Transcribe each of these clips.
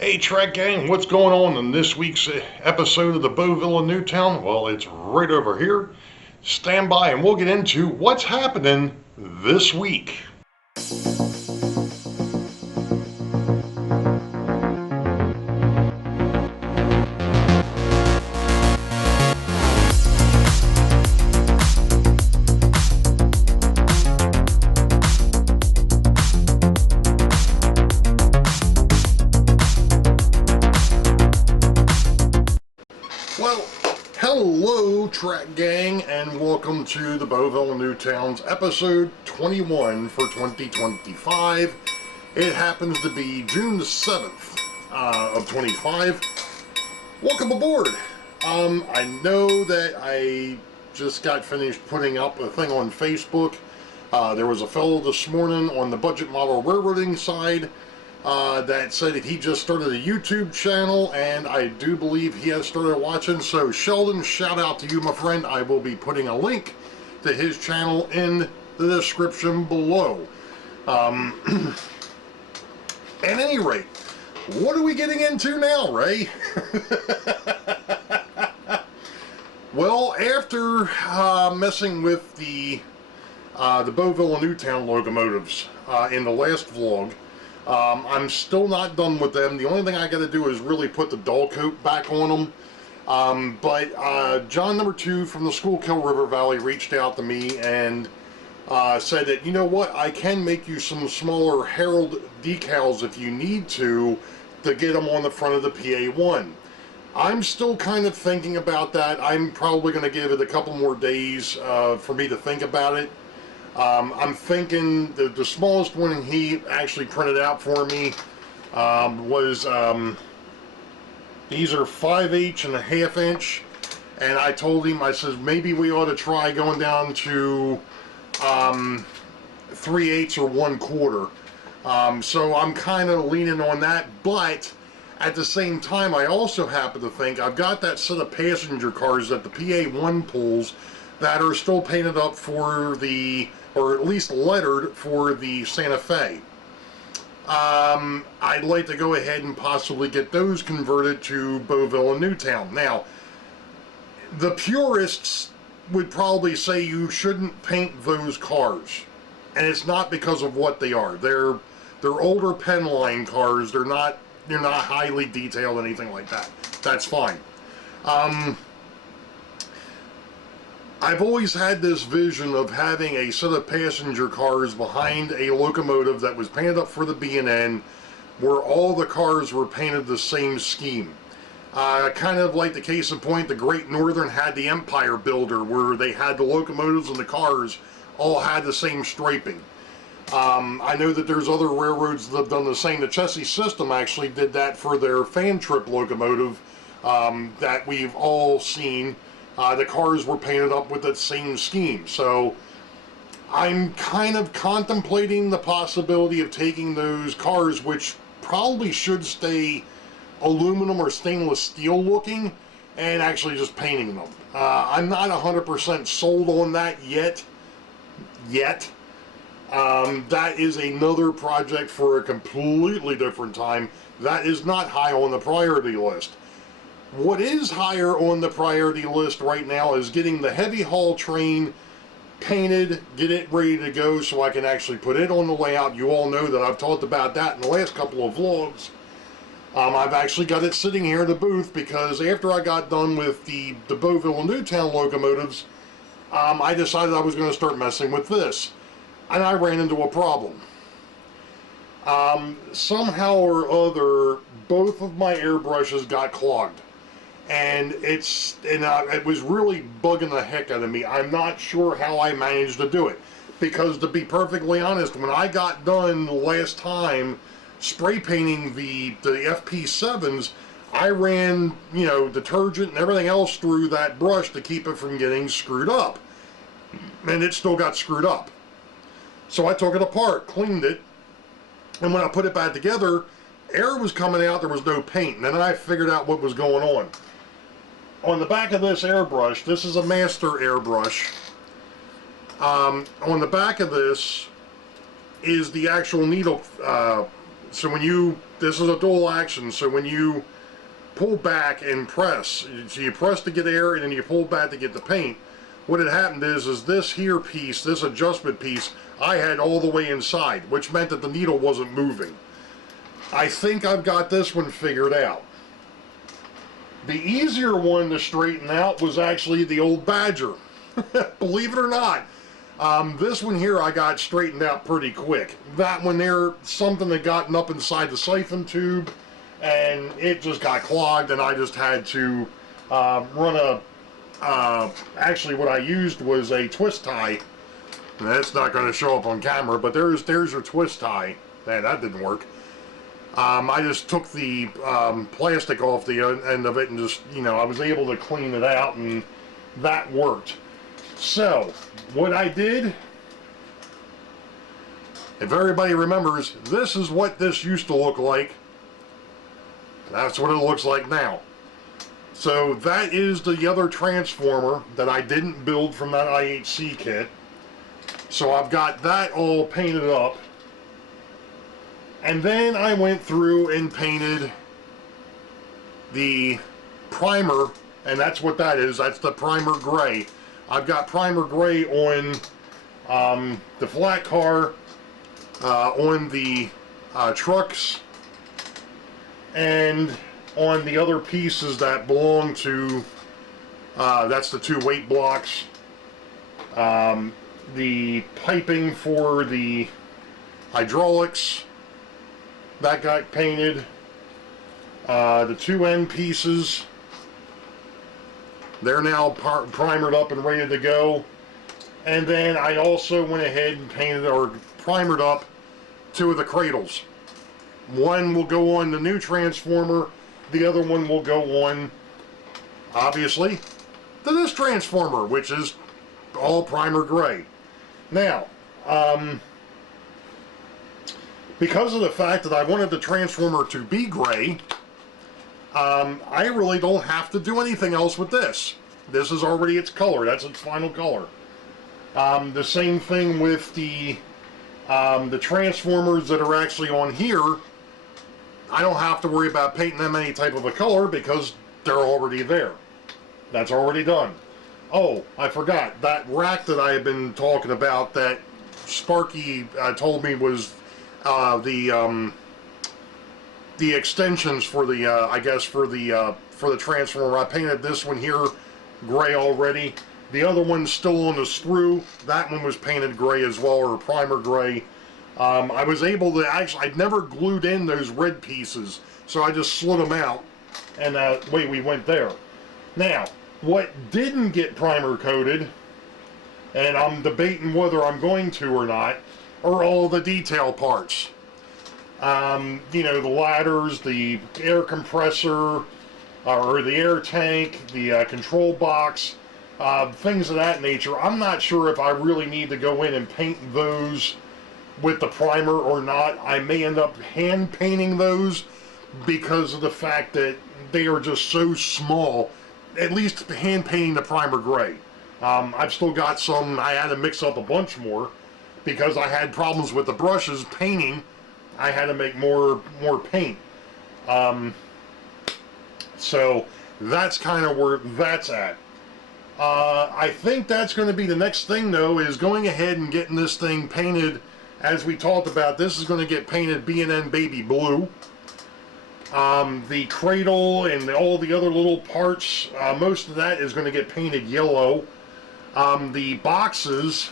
Hey Trek Gang, what's going on in this week's episode of the Boeville in Newtown? Well, it's right over here. Stand by and we'll get into what's happening this week. Well, hello Trek Gang, and welcome to the Boeville in Newtown's episode 21 for 2025. It happens to be June the 7th of 25. Welcome aboard. I know that I just got finished putting up a thing on Facebook. There was a fellow this morning on the budget model railroading side that said that he just started a YouTube channel, and I do believe he has started watching. So Sheldon, shout out to you, my friend. I will be putting a link to his channel in the description below. At any rate, what are we getting into now, Ray? Well, after messing with the Boeville and Newtown locomotives in the last vlog, I'm still not done with them. The only thing I got to do is really put the dull coat back on them. But John number 2 from the Schuylkill River Valley reached out to me and said that, you know what, I can make you some smaller Herald decals if you need to get them on the front of the PA1. I'm still kind of thinking about that. I'm probably going to give it a couple more days for me to think about it. I'm thinking the smallest one he actually printed out for me was these are 5/8 and a half inch, and I told him, I said, maybe we ought to try going down to 3/8 or 1/4. So I'm kind of leaning on that, but at the same time, I also happen to think I've got that set of passenger cars that the PA1 pulls that are still painted up for the, or at least lettered for the Santa Fe. I'd like to go ahead and possibly get those converted to Boeville and Newtown. Now, the purists would probably say you shouldn't paint those cars, and it's not because of what they are. They're older Penline cars. They're not highly detailed, anything like that. That's fine. I've always had this vision of having a set of passenger cars behind a locomotive that was painted up for the B&N, where all the cars were painted the same scheme. Kind of like the case in point, the Great Northern had the Empire Builder, where they had the locomotives and the cars all had the same striping. I know that there's other railroads that have done the same. The Chessie System actually did that for their fan trip locomotive that we've all seen. The cars were painted up with that same scheme. So I'm kind of contemplating the possibility of taking those cars, which probably should stay aluminum or stainless steel looking, and actually just painting them. I'm not 100% sold on that yet. That is another project for a completely different time. That is not high on the priority list. What is higher on the priority list right now is getting the heavy haul train painted, get it ready to go so I can actually put it on the layout. You all know that I've talked about that in the last couple of vlogs. I've actually got it sitting here in the booth because after I got done with the Boeville and Newtown locomotives, I decided I was going to start messing with this. And I ran into a problem. Somehow or other, both of my airbrushes got clogged. And it was really bugging the heck out of me. I'm not sure how I managed to do it. Because to be perfectly honest, when I got done the last time spray painting the FP7s, I ran, detergent and everything else through that brush to keep it from getting screwed up. And it still got screwed up. So I took it apart, cleaned it, and when I put it back together, air was coming out, there was no paint. And then I figured out what was going on. On the back of this airbrush, this is a master airbrush. On the back of this is the actual needle. So when you this is a dual action, so when you pull back and press, so you press to get air and then you pull back to get the paint, what had happened is this here piece, this adjustment piece, I had all the way inside, which meant that the needle wasn't moving. I think I've got this one figured out. The easier one to straighten out was actually the old Badger. Believe it or not. This one here I got straightened out pretty quick. That one there, something had gotten up inside the siphon tube and it just got clogged, and I just had to run a, actually what I used was a twist tie. And that's not going to show up on camera, but there's your twist tie. That didn't work. I just took the plastic off the end of it and just, you know, I was able to clean it out, and that worked. So, what I did, if everybody remembers, this is what this used to look like. That's what it looks like now. So that is the other transformer that I didn't build from that IHC kit. So I've got that all painted up. And then I went through and painted the primer, and that's what that is. That's the primer gray. I've got primer gray on the flat car, on the trucks, and on the other pieces that belong to, that's the 2 weight blocks, the piping for the hydraulics, that got painted, the 2 end pieces, they're now primered up and ready to go. And then I also went ahead and painted or primered up 2 of the cradles. One will go on the new transformer, the other one will go on, obviously, to this transformer, which is all primer gray. Now, because of the fact that I wanted the transformer to be gray, I really don't have to do anything else with this. This is already its color. That's its final color. The same thing with the transformers that are actually on here. I don't have to worry about painting them any type of a color because they're already there. That's already done. Oh, I forgot. That rack that I have been talking about that Sparky told me was the extensions for the I guess for the transformer. I painted this one here gray already. The other one's still on the sprue. That one was painted gray as well, or primer gray. I was able to actually, I'd never glued in those red pieces, so I just slid them out, and wait, we went there. Now, what didn't get primer coated, and I'm debating whether I'm going to or not, are all the detail parts. You know, the ladders, the air compressor, or the air tank, the control box, things of that nature. I'm not sure if I really need to go in and paint those with the primer or not. I may end up hand painting those because of the fact that they are just so small. At least hand painting the primer gray. I've still got some. I had to mix up a bunch more because I had problems with the brushes painting. I had to make more paint. So that's kind of where that's at. I think that's going to be the next thing, though, is going ahead and getting this thing painted. As we talked about, this is going to get painted B&N baby blue. The cradle and all the other little parts, most of that is going to get painted yellow. The boxes,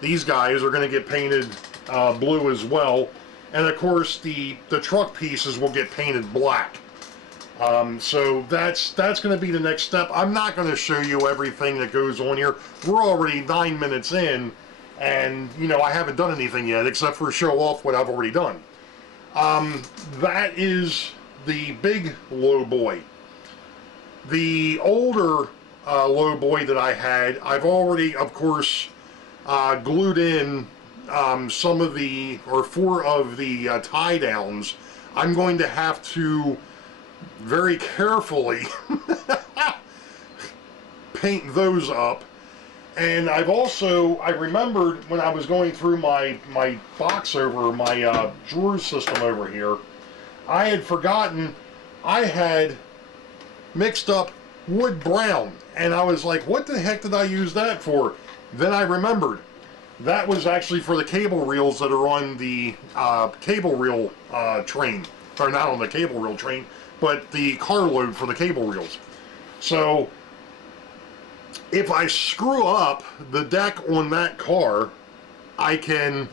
these guys are going to get painted blue as well. And of course the truck pieces will get painted black. So that's going to be the next step. I'm not going to show you everything that goes on here. We're already 9 minutes in, and you know, I haven't done anything yet except for show off what I've already done. That is the big low boy. The older low boy that I had, I've already, of course, glued in some of the, or 4 of the tie downs. I'm going to have to very carefully paint those up. And I've also, I remembered when I was going through my box over, my drawer system over here, I had forgotten I had mixed up wood brown, and I was like, what the heck did I use that for? Then I remembered that was actually for the cable reels that are on the cable reel train, or not on the cable reel train, but the carload for the cable reels. So if I screw up the deck on that car, I can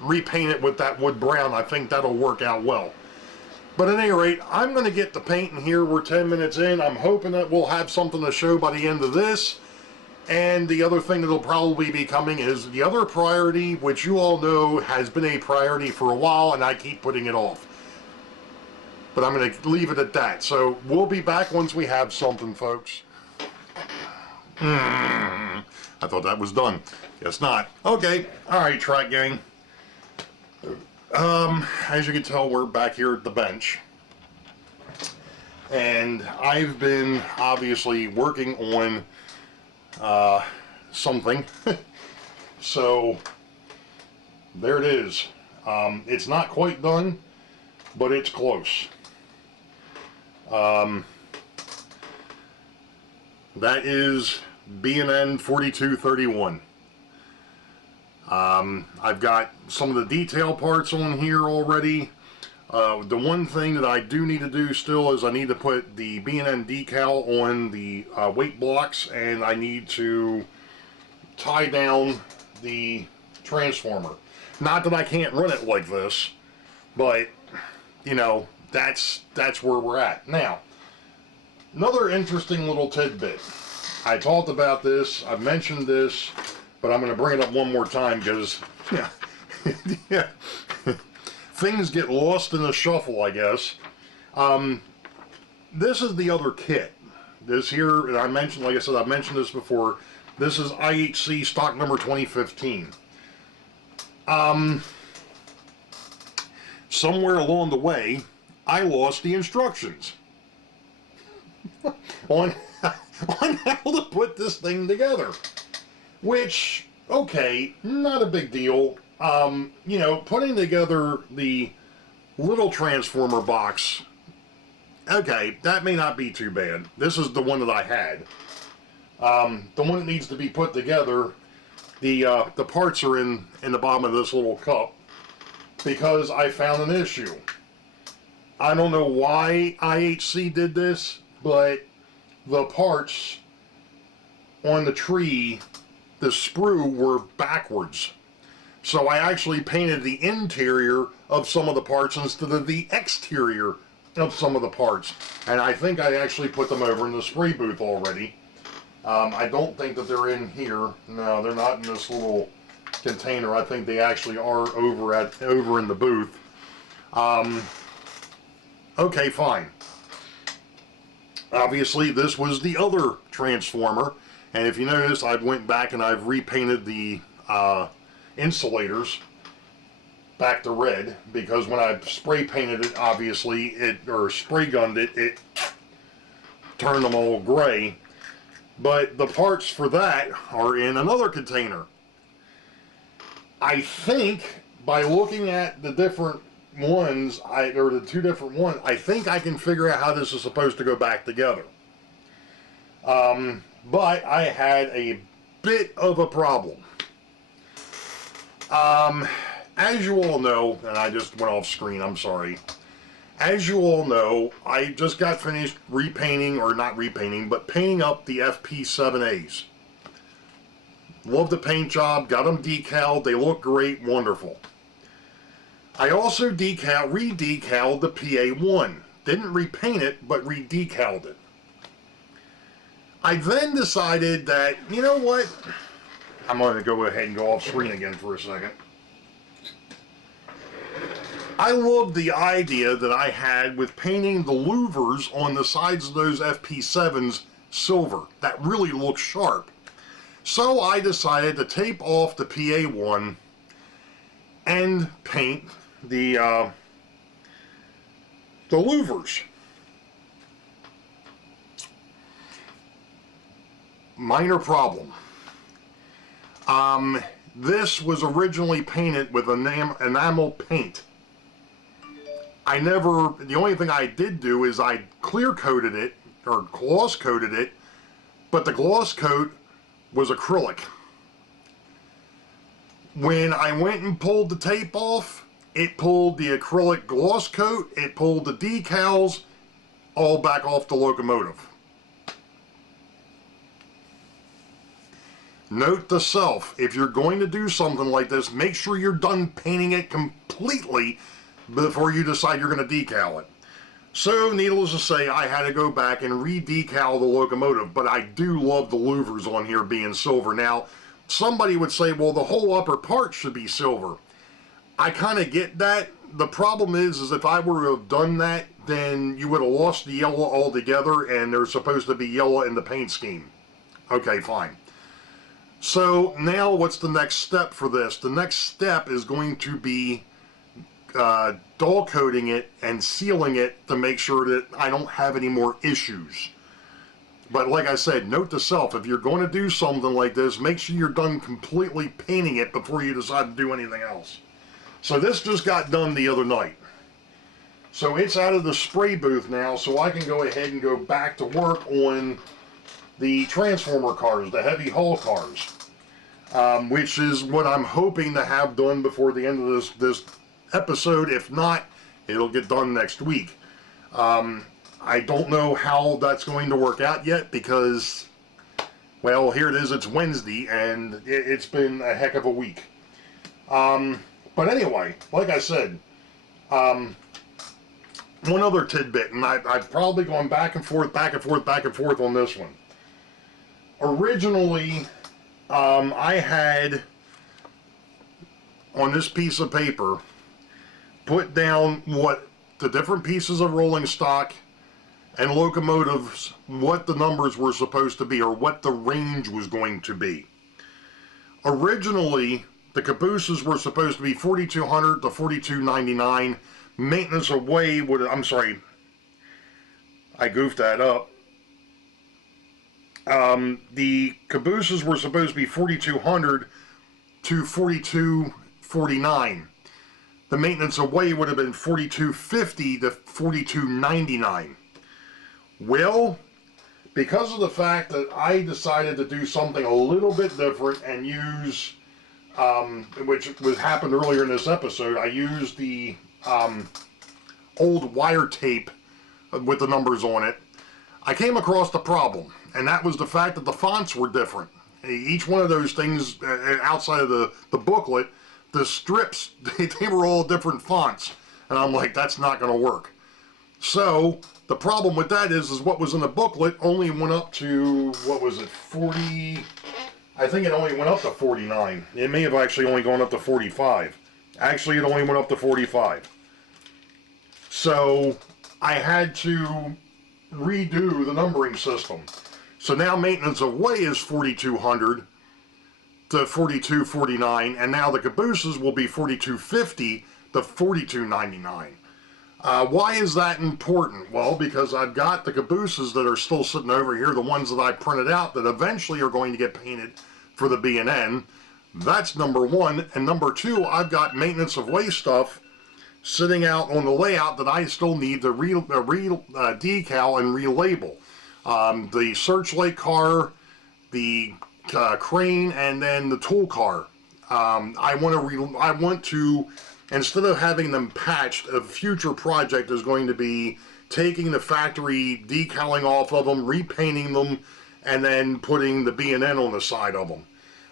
repaint it with that wood brown. I think that'll work out well. But at any rate, I'm going to get the paint in here. We're 10 minutes in. I'm hoping that we'll have something to show by the end of this. And the other thing that'll probably be coming is the other priority, which you all know has been a priority for a while, and I keep putting it off. But I'm going to leave it at that. So we'll be back once we have something, folks. I thought that was done. Guess not. Okay. All right, track gang. As you can tell, we're back here at the bench. And I've been obviously working on something. So there it is. It's not quite done, but it's close. That is B&N 4231. I've got some of the detail parts on here already. The one thing that I do need to do still is I need to put the B&N decal on the weight blocks, and I need to tie down the transformer. Not that I can't run it like this, but you know, that's where we're at. Now, another interesting little tidbit. I talked about this, I've mentioned this, but I'm going to bring it up one more time because yeah, things get lost in the shuffle, I guess. This is the other kit. This here, and I mentioned, like I said, I've mentioned this before. This is IHC stock number 2015. Somewhere along the way, I lost the instructions on how to put this thing together. Which, okay, not a big deal. You know, putting together the little transformer box, okay, that may not be too bad. This is the one that I had. The one that needs to be put together, the parts are in the bottom of this little cup because I found an issue. I don't know why IHC did this, but the parts on the tree, the sprue, were backwards. So I actually painted the interior of some of the parts instead of the exterior of some of the parts. And I think I actually put them over in the spray booth already. I don't think that they're in here. No, they're not in this little container. I think they actually are over in the booth. Okay, fine. Obviously, this was the other transformer. And if you notice, I went back and I've repainted the insulators back to red, because when I spray painted it, obviously, or spray gunned it, it turned them all gray. But the parts for that are in another container. I think by looking at the different ones, or the two different ones, I think I can figure out how this is supposed to go back together. But I had a bit of a problem. As you all know, and I just went off screen, I'm sorry. As you all know, I just got finished repainting, or not repainting, but painting up the FP7As. Love the paint job, got them decaled, they look great, wonderful. I also re-decaled the PA1. Didn't repaint it, but re-decaled it. I then decided that, you know what? I'm going to go ahead and go off screen again for a second. I love the idea that I had with painting the louvers on the sides of those FP7s silver. That really looks sharp. So I decided to tape off the PA1 and paint the louvers. Minor problem. This was originally painted with enamel paint. the only thing I did do is I clear coated it, or gloss coated it, but the gloss coat was acrylic. When I went and pulled the tape off, it pulled the acrylic gloss coat, it pulled the decals all back off the locomotive. Note to self, if you're going to do something like this, make sure you're done painting it completely before you decide you're going to decal it. So, needless to say, I had to go back and re-decal the locomotive, but I do love the louvers on here being silver. Now, somebody would say, well, the whole upper part should be silver. I kind of get that. The problem is if I were to have done that, then you would have lost the yellow altogether, and there's supposed to be yellow in the paint scheme. Okay, fine. So, now what's the next step for this? The next step is going to be dull coating it and sealing it to make sure that I don't have any more issues. But like I said, note to self, if you're going to do something like this, make sure you're done completely painting it before you decide to do anything else. So this just got done the other night. So it's out of the spray booth now, so I can go ahead and go back to work on the transformer cars, the heavy haul cars, which is what I'm hoping to have done before the end of this episode. If not, it'll get done next week. I don't know how that's going to work out yet because, well, here it is, it's Wednesday, and it's been a heck of a week. But anyway, like I said, one other tidbit, and I've probably gone back and forth on this one. Originally, I had, on this piece of paper, put down what the different pieces of rolling stock and locomotives, what the numbers were supposed to be, or what the range was going to be. Originally, the cabooses were supposed to be 4,200 to 4,299. Maintenance away would, I'm sorry, I goofed that up. The cabooses were supposed to be 4,200 to 4,249. The maintenance away would have been 4,250 to 4,299. Well, because of the fact that I decided to do something a little bit different and use, which happened earlier in this episode, I used the old wire tape with the numbers on it. I came across the problem, and that was the fact that the fonts were different. Each one of those things, outside of the booklet, the strips, they were all different fonts. And I'm like, that's not going to work. So, the problem with that is what was in the booklet only went up to, what was it, 40... I think it only went up to 49. It may have actually only gone up to 45. Actually, it only went up to 45. So, I had to redo the numbering system. So now maintenance away is 4,200 to 4,249, and now the cabooses will be 4,250 to 4,299. Why is that important? Well, because I've got the cabooses that are still sitting over here, the ones that I printed out that eventually are going to get painted for the B&N. That's number one. And number two, I've got maintenance of way stuff sitting out on the layout that I still need to decal and relabel. The searchlight car, the crane, and then the tool car. I want to, instead of having them patched, a future project is going to be taking the factory decaling off of them, repainting them, and then putting the B&N on the side of them.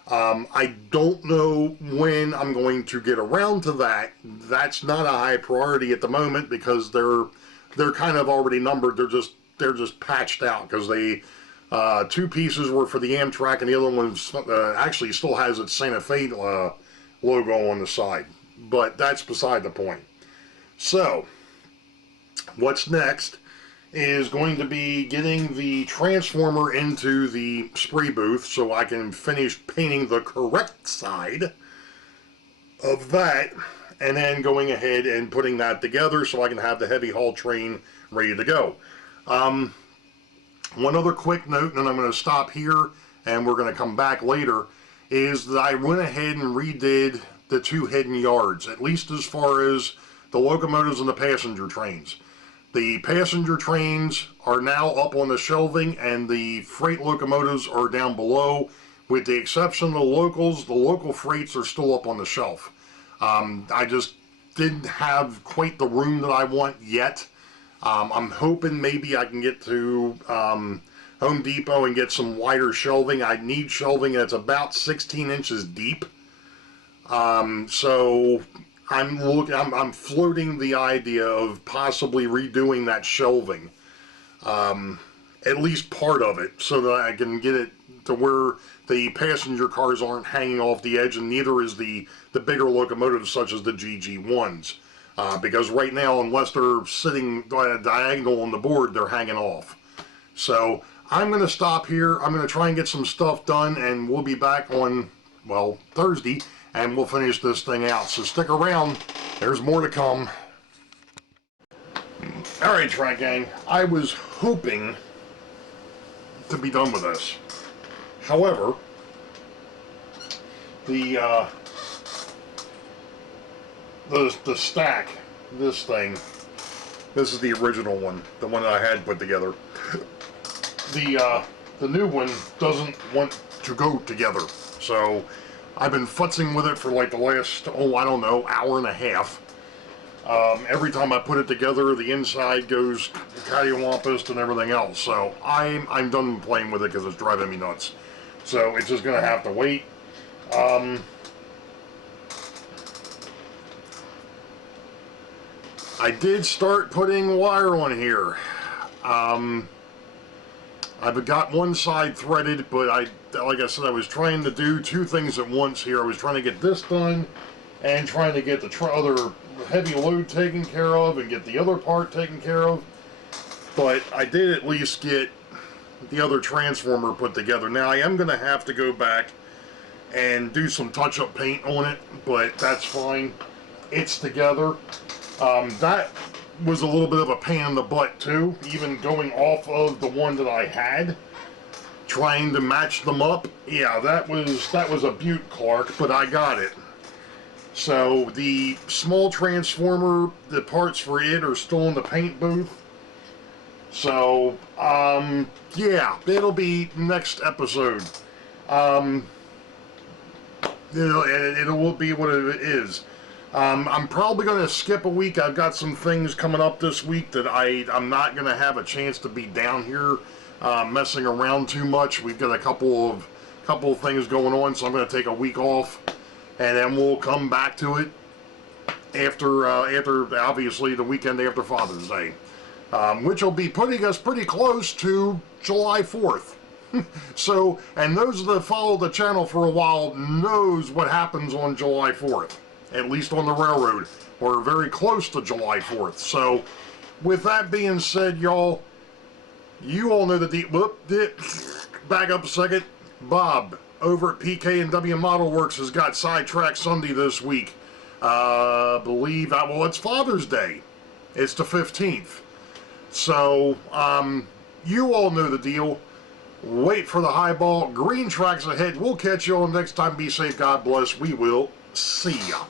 I don't know when I'm going to get around to that. That's not a high priority at the moment because they're kind of already numbered. They're just patched out because they two pieces were for the Amtrak and the other one actually still has its Santa Fe logo on the side. But that's beside the point. So, what's next is going to be getting the transformer into the spray booth so I can finish painting the correct side of that, and then going ahead and putting that together so I can have the heavy haul train ready to go. One other quick note, and then I'm going to stop here and we're going to come back later, is that I went ahead and redid the two hidden yards, at least as far as the locomotives and the passenger trains. The passenger trains are now up on the shelving, and the freight locomotives are down below. With the exception of the locals, the local freights are still up on the shelf. I just didn't have quite the room that I want yet. I'm hoping maybe I can get to Home Depot and get some wider shelving. I need shelving that's about 16 inches deep. So I'm floating the idea of possibly redoing that shelving, at least part of it, so that I can get it to where the passenger cars aren't hanging off the edge, and neither is the bigger locomotives such as the GG1s. Because right now, unless they're sitting diagonal on the board, they're hanging off. So I'm going to stop here. I'm going to try and get some stuff done, and we'll be back on, well, Thursday, and we'll finish this thing out. So stick around. There's more to come. Alright, Track Gang. I was hoping to be done with this. However, the stack, this thing, this is the original one, the one that I had put together. The new one doesn't want to go together, so I've been futzing with it for like the last, I don't know, hour and a half. Every time I put it together, the inside goes cattywampus and everything else. So I'm done playing with it because it's driving me nuts. So it's just gonna have to wait. I did start putting wire on here. I've got one side threaded, but like I said, I was trying to do two things at once here. I was trying to get this done and trying to get the other heavy load taken care of and get the other part taken care of. But I did at least get the other transformer put together. Now I am going to have to go back and do some touch-up paint on it, but that's fine. It's together. That was a little bit of a pain in the butt too, even going off of the one that I had, trying to match them up. Yeah, that was a beaut, Clark, but I got it. So the small transformer, the parts for it are still in the paint booth. So yeah, it'll be next episode. It will be what it is. I'm probably going to skip a week. I've got some things coming up this week that I'm not going to have a chance to be down here messing around too much. We've got a couple of things going on, so I'm going to take a week off, and then we'll come back to it after obviously the weekend after Father's Day, which will be putting us pretty close to July 4th. So, and those that follow the channel for a while knows what happens on July 4th. At least on the railroad. We're very close to July 4th. So, with that being said, y'all, you all know back up a second. Bob, over at PK&W Model Works, has got Sidetrack Sunday this week. Believe, well, it's Father's Day. It's the 15th. So, you all know the deal. Wait for the highball. Green tracks ahead. We'll catch you all next time. Be safe. God bless. We will see ya.